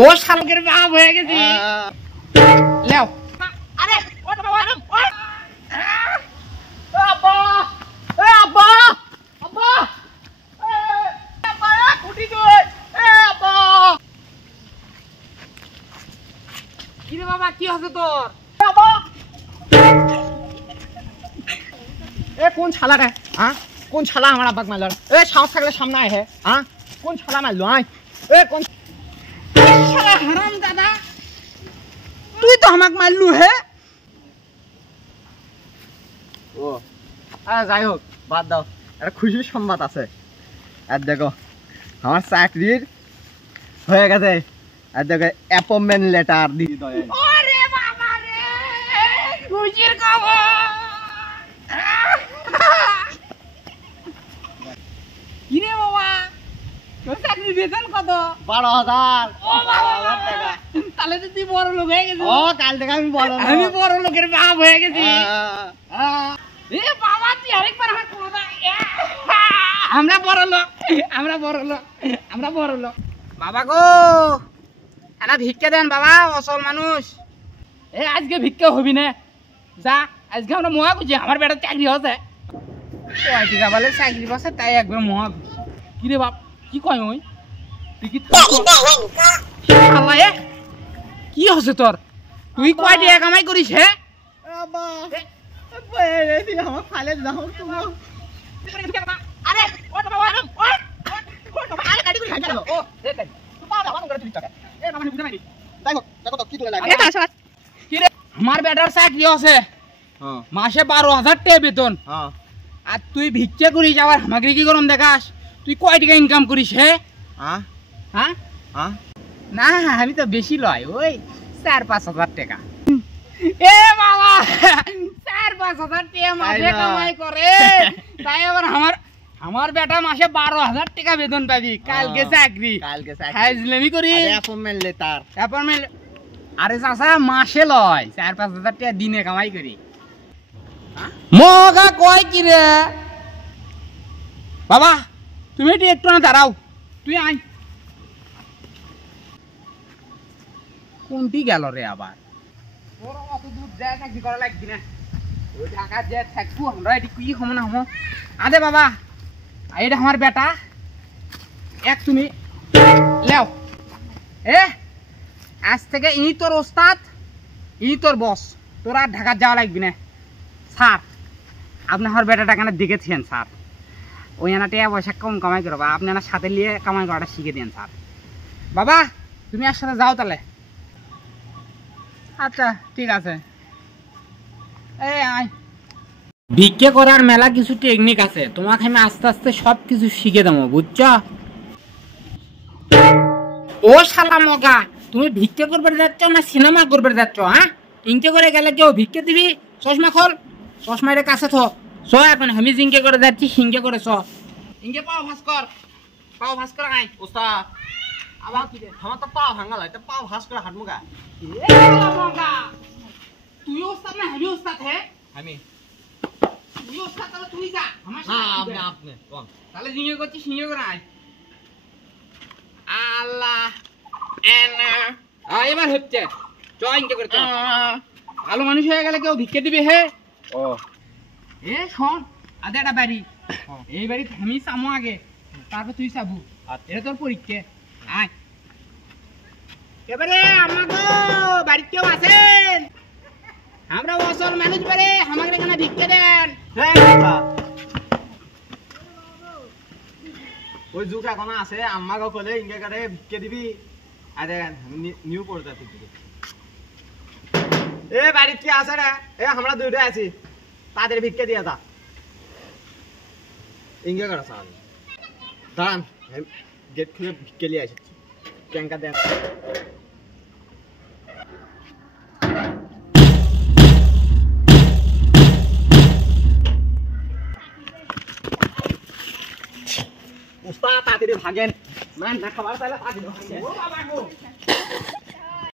ও শালকের বাপ হয়ে গেছি লেও আরে ও তো বাবা ও আব্বা এ আব্বা আব্বা এ আব্বা কুটি কই এ আব্বা কি রে বাবা কি হচ্ছে তোর আব্বা এ কোন শালাটা হ্যাঁ কোন শালা আমার আব্বাকে মারলো এ সাহস থাকলে সামনে আয় হ্যাঁ কোন শালা মারলো আয় এ কোন শালা হারাম দাদা তুই তো আমাকে মারলু হে ও যাই হোক বাদ দাও একটা খুশির সংবাদ আছে আর দেখো আমার চাকরির হয়ে গেছে আর দেখো অ্যাপয়েন্টমেন্ট লেটার দিয়ে দাও ওরে বাবা রে খুশির খবর কি রে বাবা তোর চাকরির বেতন কত 12,000 ও বাবা তাহলে তো তুই বড় লোক হয়ে গেছিস ও কাল থেকে আমি বড় লোকের বাপ হয়ে গেছি এ বাবা তুই আরেকবার আমার কথা আমরা বড় লোক বাবা গো একটা ভিক্ষা দেন বাবা অসল মানুষ এ আজকে ভিক্ষা হবি না যা আজকে আমরা মহা খুঁজি আমার বেটার চাকরি হচ্ছে কয় টাকা বলে চাকরি পাচ্ছে তাই একবার মহা কি রে বাপ কি কয় ওই তুই কি আল্লাহ এ কি হচ্ছে তোর তুই কয় টাকা কামাই করিস হে আব্বা আমার ফাইলে দাও তুমি আরে ও তো বাবা আরে গাড়ি করে খাই ও তুই পাও দাও করে তুই টাকা এ বাবা বুঝা নাই দেখো তো কি তোলা লাগে কি রে আমার বেটার চাকরি আছে হ্যাঁ মাসে 12,000 টাকা বেতন হ্যাঁ আর তুই ভিক্ষা করিস আবার আমাকে কি গরম দেখাস তুই কয় টাকা ইনকাম করিস হে হ্যাঁ হ্যাঁ হ্যাঁ না আমি তো বেশি লয় ওই 4-5,000 টাকা এ বাবা 4-5,000 টাকা মাসে কামাই করে তাই আবার আমার বেটা মাসে 12,000 টাকা বেতন পাবি কালকে চাকরি হাজলামি করি অ্যাপয়েন্টমেন্ট লেটার অ্যাপয়েন্টমেন্ট আরে চাচা মাসে লয় 4-5,000 টাকা দিনে কামাই করি মগা কয় কি রে বাবা তুমি একটু না দাঁড়াও তুই আয় কোনটি গেল রে আবার তোর অত দূর যায় চাকরি করা লাগবি না ওই ঢাকা যে থাকবো আমরা এটি কি হমো না হমো আদে বাবা এটা আমার বেটা এক তুমি লেও এ আজ থেকে ইনি তোর ওস্তাদ ইনি তোর বস তোর আর ঢাকা যাওয়া লাগবি না স্যার আপনি আমার বেটাটা কেন দেখেছেন স্যার ওই টাকা পয়সা কম কামাই করবা আপনি সাথে নিয়ে কামাই করাটা শিখে দেন স্যার বাবা তুমি আর সাথে যাও তাহলে আচ্ছা ঠিক আছে এই আয় ভিক্ষে করার মেলা কিছু টেকনিক আছে তোমাকে আমি আস্তে আস্তে সব কিছু শিখে দেবো বুঝছো ও শালা মগা তুমি ভিক্ষে করবে যাচ্ছ না সিনেমা করবে যাচ্ছ হ্যাঁ ইনকে করে গেলে কেউ ভিক্ষে দিবি চশমা খোল চশমা রে কাছে থ চ এখন আমি জিঙ্কে করে যাচ্ছি হিঙ্কে করে চ ইনকে পাও ভাস্কর আয় ওস্তাদ আবার কি আমার তো পা ভাঙা লাগে পাও হাস করে হাঁটমুগা এ শালা মগা তুই ওস্তাদ না আমি ওস্তাদ হে আমি তুই ওস্তাদ তাহলে তুই যা আমার হ্যাঁ সাথে আপনি তাহলে জিঙ্কে করছিস হিঙ্কে করে আয় আল্লাহ এবার হচ্ছে চ ইনকে করে চ ভালো মানুষ হয়ে গেলে কেউ ভিক্ষে দিবে হে ও এ শোন আদে একটা বাড়ি এই বাড়ি আমি চামো আগে তারপর তুই চাবু এটা তোর পরীক্ষা আয় এবারে আমাকে বাড়িতে কেউ আছেন আমরা অসল মানুষ বারে আমাকে এখানে ভিক্ষে দেন ওই যুগ এখন আছে আমাকে কলে ইনকে করে ভিক্ষে দিবি আরে নিউ প্রজাতির দিকে এ বাড়ি কি আছে রে এ আমরা দুইটা আছি তাদের ভিক্ষে দিয়ে দা ইনকে করে সাল দাঁড়ান গেট খুলে ভিক্ষে নিয়ে আসছি ট্যাঙ্কা দেন উস্তাদ তাড়াতাড়ি ভাগেন মান না খাবার তাহলে তাড়াতাড়ি ভাগেন ও বাবা গো